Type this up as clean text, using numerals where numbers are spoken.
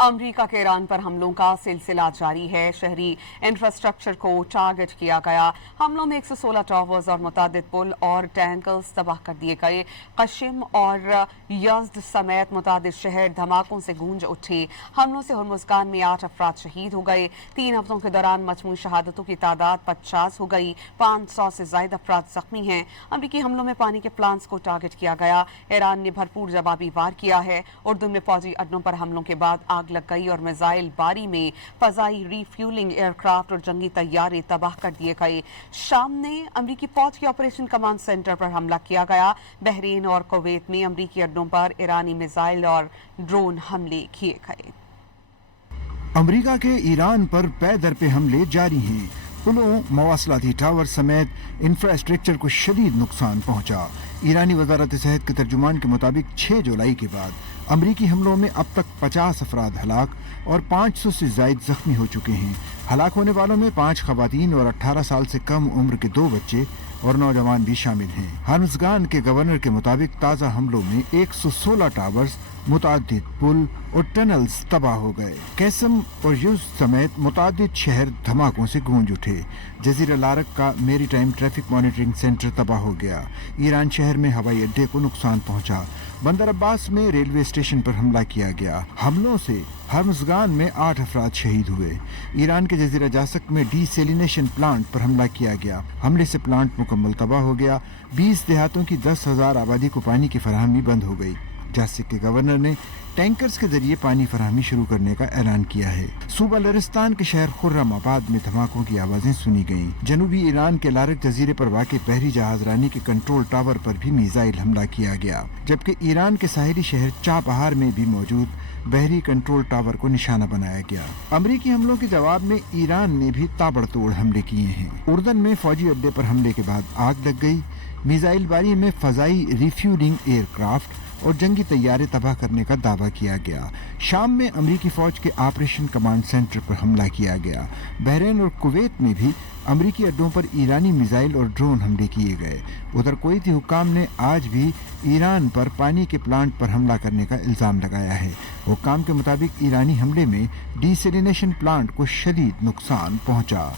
अमरीका के ईरान पर हमलों का सिलसिला जारी है। शहरी इंफ्रास्ट्रक्चर को टारगेट किया गया। हमलों में 116 टावर्स और मुतादिद पुल और टैंकर्स तबाह कर दिए गए। कशिम और यज़्द समेत मुतादिद शहर धमाकों से गूंज उठे। हमलों से हुर्मुज़गान में 8 अफराद शहीद हो गए। 3 हफ्तों के दौरान मजमूई शहादतों की तादाद 50 हो गई। 500 से ज़ायद अफराद जख्मी हैं। अमरीकी हमलों में पानी के प्लांट्स को टारगेट किया गया। ईरान ने भरपूर जवाबी वार किया है। उर्दू में फौजी अड्डों पर हमलों के बाद आग लग गई और मिसाइल बारी में फजाई रीफ्यूलिंग एयरक्राफ्ट और जंगी तैयारे तबाह कर दिए गए। शाम ने अमरीकी फौज के ऑपरेशन कमांड सेंटर पर हमला किया गया। बहरीन और कुवैत में अमरीकी अड्डों पर ईरानी मिसाइल और ड्रोन हमले किए गए। अमरीका के ईरान पर पै दर पे हमले जारी हैं। पुलों, मवासलाती टावर समेत इंफ्रास्ट्रक्चर को शदीद नुकसान पहुंचा। ईरानी वजारत सेहत के तर्जुमान के मुताबिक 6 जुलाई के बाद अमरीकी हमलों में अब तक 50 अफराद हलाक और 500 से ज़ायद जख्मी हो चुके हैं। हलाक होने वालों में 5 खवातीन और 18 साल से कम उम्र के 2 बच्चे और नौजवान भी शामिल हैं। हुर्मुज़गान के गवर्नर के मुताबिक ताज़ा हमलों में 116 टावर्स, मुतादिद पुल और टनल्स तबाह हो गए। कैसम और यूज समेत मुतादिद शहर धमाकों से गूंज उठे। जजीरा लारक का मेरी टाइम ट्रैफिक मॉनिटरिंग सेंटर तबाह हो गया। ईरान शहर में हवाई अड्डे को नुकसान पहुंचा। बंदर अब्बास में रेलवे स्टेशन पर हमला किया गया। हमलों से हुर्मुज़गान में 8 अफराद शहीद हुए। ईरान के जजीरा जासक में डीसेलिनेशन प्लांट पर हमला किया गया। हमले से प्लांट मुकम्मल तबाह हो गया। 20 देहातों की 10,000 आबादी को पानी की फराहमी बंद हो गई। जासिक के गवर्नर ने टैंकर्स के जरिए पानी फराहमी शुरू करने का ऐलान किया है। सूबा लरिस्तान के शहर खुर्रमाबाद में धमाकों की आवाजें सुनी गईं। जनूबी ईरान के लारक जजीरे पर वाक़ बहरी जहाज रानी के कंट्रोल टावर पर भी मिसाइल हमला किया गया, जबकि ईरान के साहिली शहर चाबहार में भी मौजूद बहरी कंट्रोल टावर को निशाना बनाया गया। अमरीकी हमलों के जवाब में ईरान ने भी ताबड़तोड़ हमले किए हैं। उर्दन में फौजी अड्डे पर हमले के बाद आग लग गई। मिसाइल बारी में फजाई रिफ्यूलिंग एयरक्राफ्ट और जंगी तैयारे तबाह करने का दावा किया गया। शाम में अमरीकी फौज के ऑपरेशन कमांड सेंटर पर हमला किया गया। बहरीन और कुवैत में भी अमरीकी अड्डों पर ईरानी मिसाइल और ड्रोन हमले किए गए। उधर कुवैती हुक्काम ने आज भी ईरान पर पानी के प्लांट पर हमला करने का इल्ज़ाम लगाया है। हुक्काम के मुताबिक ईरानी हमले में डीसेलिनेशन प्लांट को शदीद नुकसान पहुंचा।